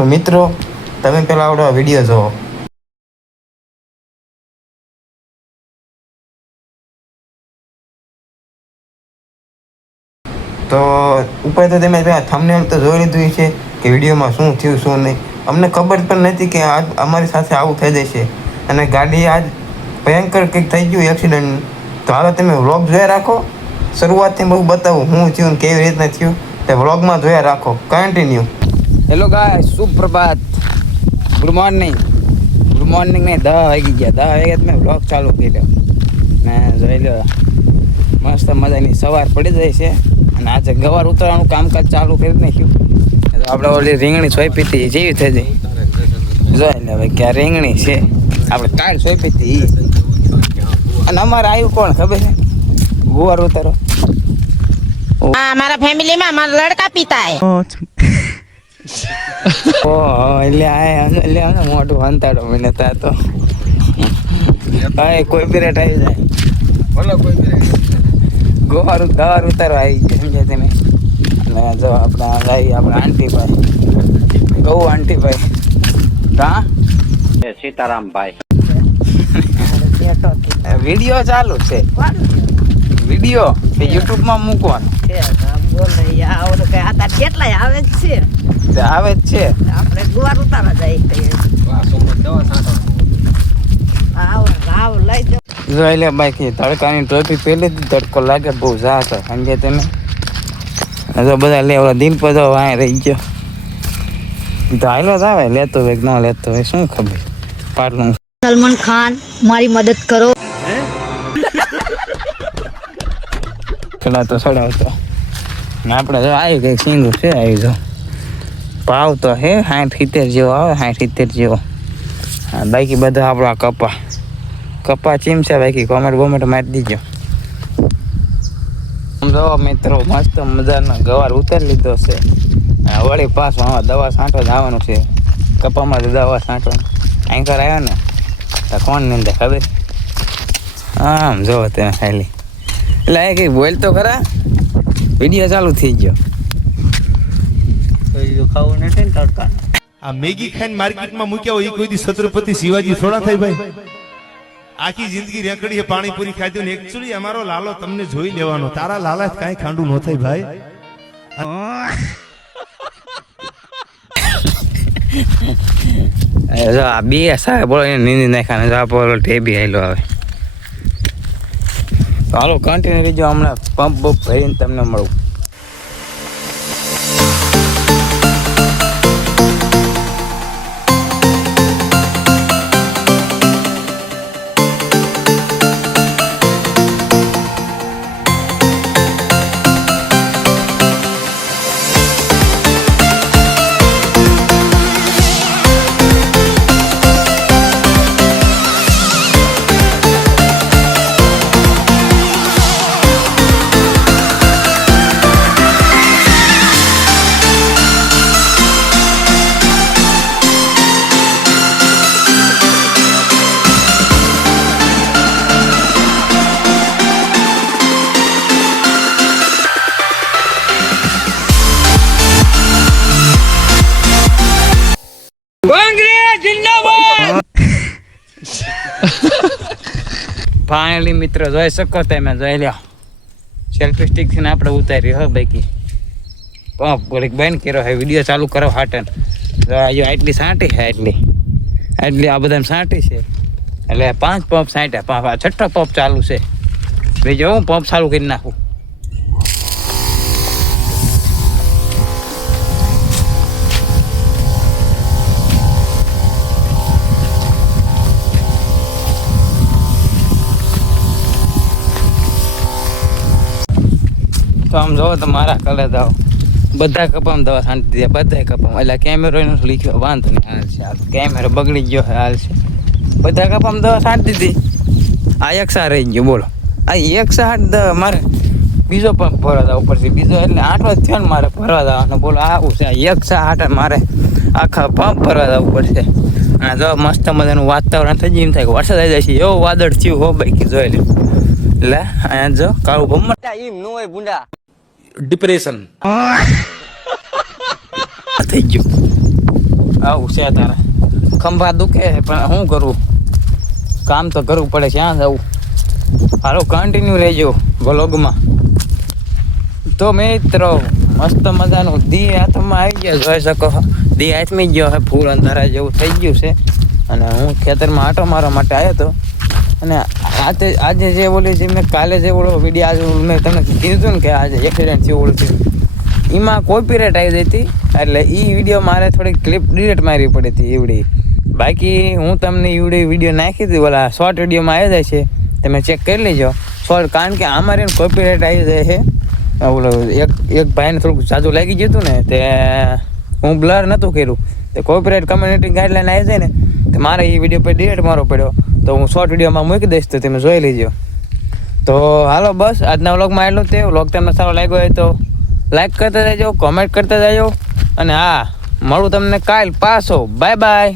તો મિત્રો તમે પેલા આવડો વિડીયો જોવો. તો ઉપર તો તમે થંબનેલ તો જોઈ લીધું છે કે વિડીયોમાં શું થયું શું નહીં. અમને ખબર પણ નથી કે આજ અમારી સાથે આવું થઈ જશે અને ગાડી આજ ભયંકર કંઈક થઈ ગયું એક્સિડન્ટ. તો હાલો તમે વ્લોગ જોયા રાખો. શરૂઆતથી બહુ બતાવું હું થયું ને કેવી રીતના થયું તે વ્લોગમાં જોયા રાખો. કન્ટિન્યુ. હેલો ગાઈસ, સુપ્રભાત, ગુડ મોર્નિંગ ને 10 વાગી ગયા. 10 વાગ્યા મેં વ્લોગ ચાલુ કર્યો ને જોઈ લો મસ્ત મજાની સવાર પડી જાય છે અને આજે ગવાર ઉતરવાનું કામકાજ ચાલુ કરી નાખ્યું. આપણે ઓલી રીંગણી સોંપી હતી જેવી થઈ જાય જોઈ લે હવે કે આ રીંગણી છે આપણે કાલ સોંપી હતી અને અમારે આવ્યું કોણ ખબર છે? ગુવાર ઉતારો. हमारा फैमिली में हमारा लड़का पीता है. એટલે મોટું હંતાડો મને તા તો હા કોઈ બી રેટ આવી જાય. બોલો કોઈ બી રેટ ગોવાર ઉતારો આવી જાય સમજ્યા તમે. અને જો આપણા આપણા આંટીભાઈ ગૌ આંટીભાઈ હા સીતારામભાઈ વિડીયો ચાલુ છે. વિડીયો યુટ્યુબમાં મૂકવાનો કેટલાય આવે જ છે. આવે જ છે. આપણે ગુવાર ઉતારવા જાય જોઈ લે બાકી તડકાની ટોપી પહેલી જ તડકો લાગે બહુ જાતો સમજે તમે. જો બધા લે ઓલા દિલ પર તો વાય રહી ગયો તો હાલો જ આવે લેતો હોય કે ન લેતો હોય શું ખબર. પાટલું સલમાન ખાન મારી મદદ કરો. પેલા તો ચડાવતો ને આપણે જો આવી કંઈક સિંગું છે આવી જો ભાવ તો હે 60-70 જેવો આવે 60-70 જેવો. હા બાકી બધા આપણા કપા ચીમ છે બાકી કોમેન્ટ મારી દીજો. જો મિત્રો મસ્ત મજાનો ગવાર ઉતારી લીધો છે. વળી પાછું આમાં દવા છાંટવા જવાનું છે. કપામાં દવા છાંટવાનું એન્કર આવ્યો ને તો કોણ નિંદે ખબર. આમ જો તમે ખાલી એટલે એ કંઈ બોલ તો ખરા. વિડીયો ચાલુ થઈ ગયો. ખાવું નથી ને તડકા. આ મેગી ખાઈને માર્કેટમાં મૂક્યા હોય એ કોઈ દી છત્રપતિ શિવાજી થોડા થાય ભાઈ. આખી જિંદગી રેકડીએ પાણીપુરી ખાધી ને એકચ્યુઅલી અમારો લાલો તમને જોઈ લેવાનો. તારા લાલા કાંઈ ખાંડું ન થાય ભાઈ. જો આ બે સાહેબ બોલો એને નીંદી નાખ્યા જો આપણો ટેબી આવેલો આવે. હાલો કન્ટિન્યુ રહીજો. હમણાં પંપ ભરીને તમને મળું. ફાઇનલી મિત્રો જોઈ શકો તમે જોઈ લ્યો સેલ્ફી સ્ટિક થી આપણે ઉતારી હો બાકી પંપ ઘડીક બંધ કર્યો હે. વિડીયો ચાલુ કરો હાટન આટલી સાંટી છે આટલી આ બધા સાંટી છે એટલે 5 પંપ સાંટ્યા. 6ઠ્ઠો પંપ ચાલુ છે. બીજો હું પંપ ચાલુ કરી નાખું. તો આમ જોવો તો મારા કલર દાવ બધા કપામાં દવા છાંટી દીધા બધા કપામાં. એટલે કેમેરો એનો લીખ્યો વાંધો નહીં હાલ છે. હાલ કેમેરો બગડી ગયો હાલ છે. બધા કપામાં દવા છાંટી દીધી. આ એક સા રહી ગયો બોલો. આ એક સા મારે બીજો પંપ ભરવા દવા ઉપરથી બીજો એટલે 8 જ થયો ને મારે ભરવા દેવાનો બોલો. આવું છે એક સા હાટે મારે આખા પંપ ભરવા દેવા ઉપર છે. અને જો મસ્ત મજાનું વાતાવરણ થઈ ગયું એમ થાય કે વરસાદ આવી જાય છે એવું વાદળ થયું હો બાકી જોઈ લે. એટલે અહીંયા જો કાળું ભમર એમ ન હોય બુંડા ડિપ્રેશન થઈ ગયું. આવું છે તારે ખંભા દુખે પણ શું કરવું, કામ તો કરવું પડે. ક્યાં જવું? હાલો કન્ટિન્યુ રહેજો વ્લોગમાં. તો મિત્રો મસ્ત મજાનું દી હાથમાં આવી ગયા, જોઈ શકો દી હાથમી ગયો છે, ફૂલ અંધારા જેવું થઈ ગયું છે. અને હું ખેતરમાં આંટો મારવા માટે આવ્યો હતો. અને આજે જે બોલી છે મેં કાલે જે ઓલો વિડીયો આજે મેં તમને કીધું ને કે આજે એક્સિડન્ટ થયું ઓલું થયું, એમાં કોપીરાઇટ આવી હતી. એટલે એ વિડીયો મારે થોડીક ક્લિપ ડિલીટ મારવી પડી હતી એવડી. બાકી હું તમને એવડી વિડીયો નાખી હતી, ઓલા શોર્ટ વિડીયોમાં આવી જાય છે, તમે ચેક કરી લેજો શોર્ટ. કારણ કે અમારે કોપીરાઇટ આવી જાય છે. ઓલો એક ભાઈને થોડુંક જાજુ લાગી ગયું હતું ને, તે હું બ્લર નહોતું કર્યું, તે કોપીરાઇટ કમ્યુનિટી ગાઈડલાઈન આવી જાય ને, તો મારે એ વિડીયો પર ડિલીટ મારવો પડ્યો. તો હું શોર્ટ વિડીયોમાં મૂકી દઈશ, તો તમે જોઈ લેજો. તો હાલો બસ આજના વ્લોગમાં એટલું જ. વ્લોગ તમને સારો લાગ્યો હોય તો લાઈક કરતા જજો, કોમેન્ટ કરતા જજો. અને હા, મળું તમને કાલ પાછો. Bye bye.